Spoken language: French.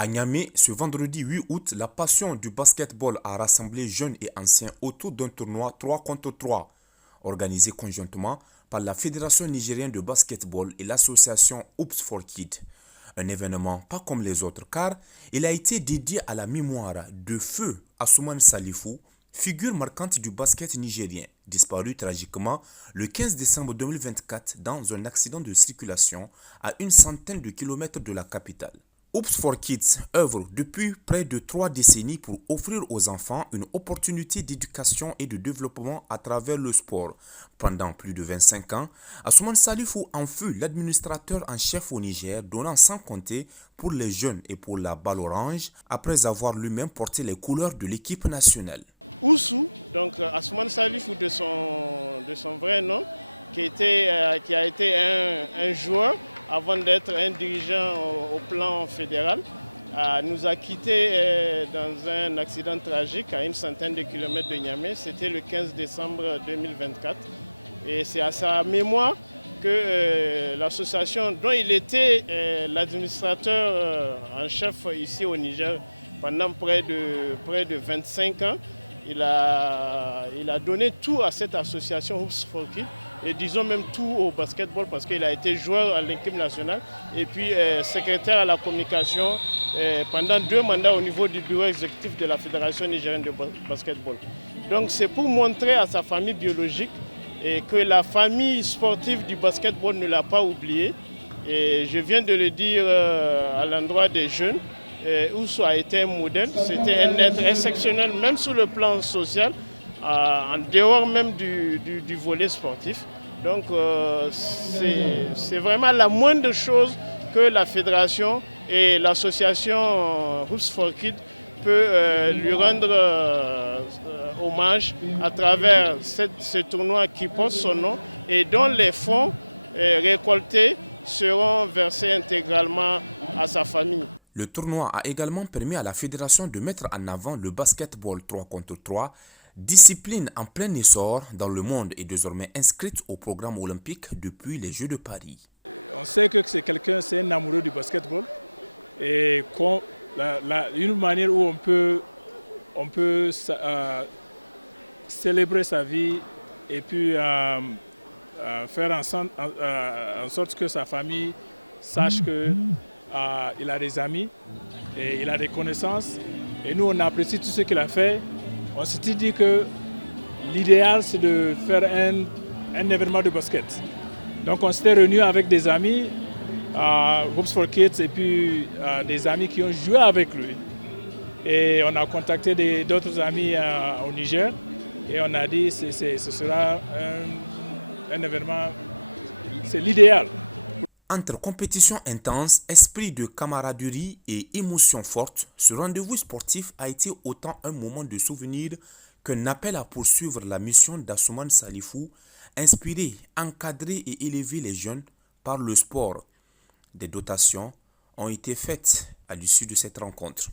À Niamey, ce vendredi 8 août, la passion du basketball a rassemblé jeunes et anciens autour d'un tournoi 3 contre 3, organisé conjointement par la Fédération nigérienne de basketball et l'association Hoops for Kids. Un événement pas comme les autres car il a été dédié à la mémoire de feu Asuman Salifou, figure marquante du basket nigérien, disparu tragiquement le 15 décembre 2024 dans un accident de circulation à une centaine de kilomètres de la capitale. Hoops for Kids œuvre depuis près de 3 décennies pour offrir aux enfants une opportunité d'éducation et de développement à travers le sport. Pendant plus de 25 ans, Asuman Salifou en fut l'administrateur en chef au Niger, donnant sans compter pour les jeunes et pour la balle orange, après avoir lui-même porté les couleurs de l'équipe nationale. Oussou, donc Asuman Salifou de son vrai nom, qui a été un joueur avant d'être un dirigeant au plan fédéral, nous a quittés dans un accident tragique à une centaine de kilomètres de Niamey. C'était le 15 décembre 2024. Et c'est à sa mémoire que l'association dont il était l'administrateur en chef ici au Niger pendant près de 25 ans, il a donné tout à cette association Hoops for Kids, et disons même tout au basketball, parce qu'il a été joueur à l'équipe nationale et puis secrétaire à la communication pendant 2 mandats au niveau du bureau exécutif de la Fédération nigérienne de basketball. Donc c'est pour montrer à sa famille biologique que la famille sportive du basketball ne l'a pas oublié. Et je viens de le dire à l'endroit des jeunes. Oussou a été un modèle, c'était un être exceptionnel, même sur le plan social, en dehors même du volet sportif. Donc c'est vraiment la moindre chose que la fédération et l'association Hoops for Kids peut lui rendre hommage à travers ce tournoi qui porte son nom et dont les fonds récoltés seront versés intégralement à sa famille. Le tournoi a également permis à la fédération de mettre en avant le basketball 3 contre 3, discipline en plein essor dans le monde et désormais inscrite au programme olympique depuis les Jeux de Paris. On sait que c'est un amoureux du basketball et une manière où on peut célébrer sa vie et puis faire en sorte que sa famille sache que il a des amis et il a des connaissances. Et nous, on apprécie tout ce qu'il a fait. On s'est dit que l'idéal, c'est de faire un événement de basket. Donc, on s'était réunis avec des amis, Hoops for Kids, et puis des amis qui ont joué avec lui. Et on a contacté d'autres amis au Niger. Et on a dit que ce sera un événement, c'est l'idéal. Entre compétition intense, esprit de camaraderie et émotions fortes, ce rendez-vous sportif a été autant un moment de souvenir qu'un appel à poursuivre la mission d'Asuman Salifou, inspirer, encadrer et élever les jeunes par le sport. Des dotations ont été faites à l'issue de cette rencontre.